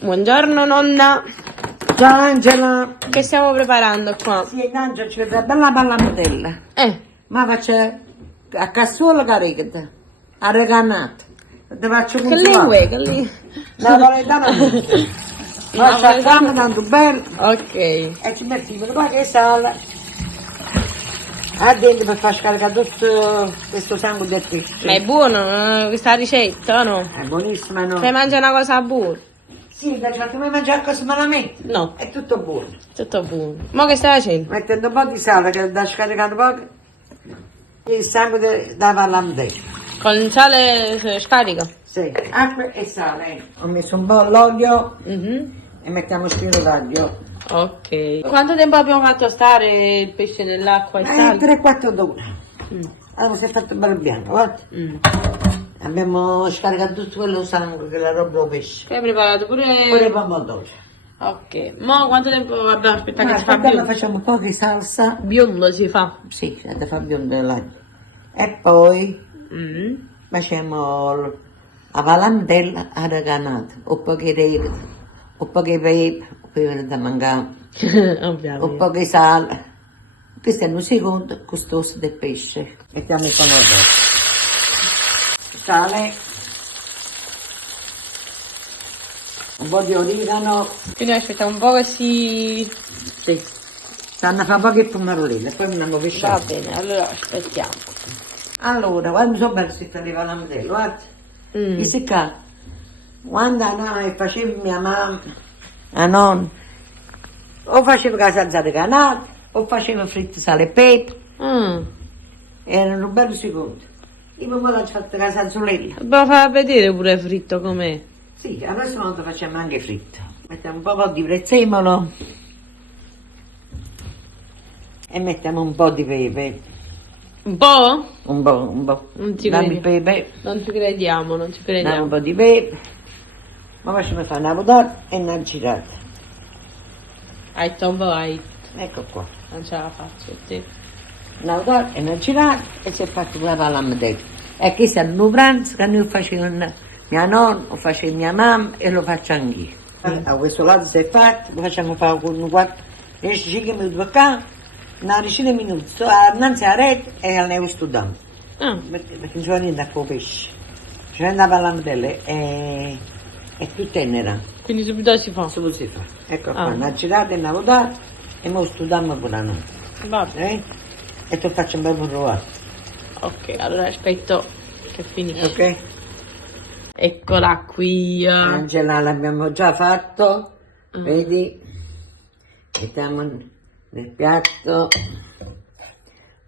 Buongiorno nonna. Ciao Angela. Che stiamo preparando qua? Sì, Angela, c'è una bella pallamatella. Ma faccio a cassuola caricata, a reganata. Te faccio Che consolare. lingue, che lingue. Napoletano. Faccio a fame tanto bello. Ok. E ci mettiamo qua che sale. A dentro per far scaricare tutto questo sangue del pesce. Ma è buono questa ricetta o no? È buonissima, no? Se mangia una cosa buona? Sì, da certo mi mangiare così malamente. No. È tutto buono. Tutto buono. Ma che stai facendo? Mettendo un po' di sale che da scaricare un po'. Il sangue da pallamatella. Con il sale scarico? Sì, acqua e sale. Ho messo un po' l'olio Mhm. e mettiamo spiro d'aglio. Ok. Quanto tempo abbiamo fatto stare il pesce nell'acqua e il sale? 3-4 ore. Mm. Allora si è fatto bello bianco, guarda. Mm. Abbiamo scaricato tutto quello sangue, che la roba del pesce. Che hai preparato pure... Pure i pomodori. Ok. Ma quanto tempo abbiamo aspettato Ma che si fa aspetta, biondo? facciamo un po' di salsa. Biondo si fa. Sì, da far biondo l'aglio. E poi Mm. facciamo la palandella aragonata, un po' di riso, un po' di pepe, poi da mangiare, un Ovviamente. po' di sale. Questo è un secondo costoso del pesce. Mettiamo il pomodoro. Sale. Un po' di origano. Quindi aspettiamo un po' che si... Sì. Stanno a fare poche pomarolelle, poi andiamo a Va pesciare. bene, allora aspettiamo. Allora, quando sono bello si faceva la modella, guarda. Mm. Questi qua, quando noi facevo mia mamma, a nonna, o facevo la salsa di canale, o facevo fritto sale e pepe, Mm. erano belli secondi. Io poi ho fatto la salsolella. Dobbiamo far vedere pure fritto com'è. Sì, la prossima volta facciamo anche fritto. Mettiamo un po' di prezzemolo e mettiamo un po' di pepe. Un po'? Un po'. Non ci Dammi il credi. pepe, Non ci crediamo, non ci dammi un crediamo. po' di pepe. Ma facciamo fare una budata e una girata. Hai tombo, hai. Ecco qua. Non ce la faccio, sì. Una budata e una girata e si è fatto la pallamatella. E questo è un pranzo che noi facevamo mia nonna, lo faceva mia mamma e lo faccio anch'io. A questo lato si è fatto, lo facciamo fare con un 10 minuti per qua, una decina di minuti, innanzi alla rete e al studiamo. Ah, Perché non c'è niente a con pesce. C'è una pallamatella e più tenera, quindi subito si fa. solo si fa. Ecco qua, Ah. una girata e una volata e ora studiamo pure noi. Va bene. E te faccio un bel provare, Ok, allora aspetto che finisce. ok? Eccola qui. Angela l'abbiamo già fatto, Mm. vedi? Mettiamo nel piatto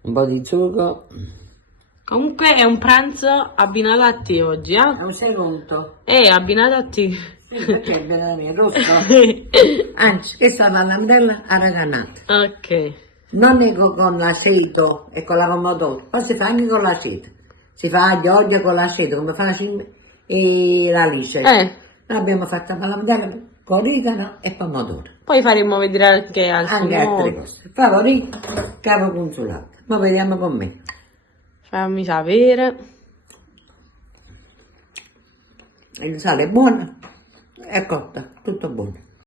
un po' di sugo. Comunque è un pranzo abbinato a te oggi, È un secondo. Abbinato a te. Sì, perché è bene rosso. Anzi, questa è la pallamatella aragonata. Ok. Non è con l'aceto e con la pomodoro, poi si fa anche con l'aceto. Si fa aglio, olio con l'aceto, come fa e la liscia. Noi abbiamo fatto la pallamatella con origano e pomodoro. Poi faremo vedere anche altri Anche altre modi. cose. Favorito, capo consolato. Ma vediamo con me. Fammi sapere. Il sale è buono, è cotta, tutto buono.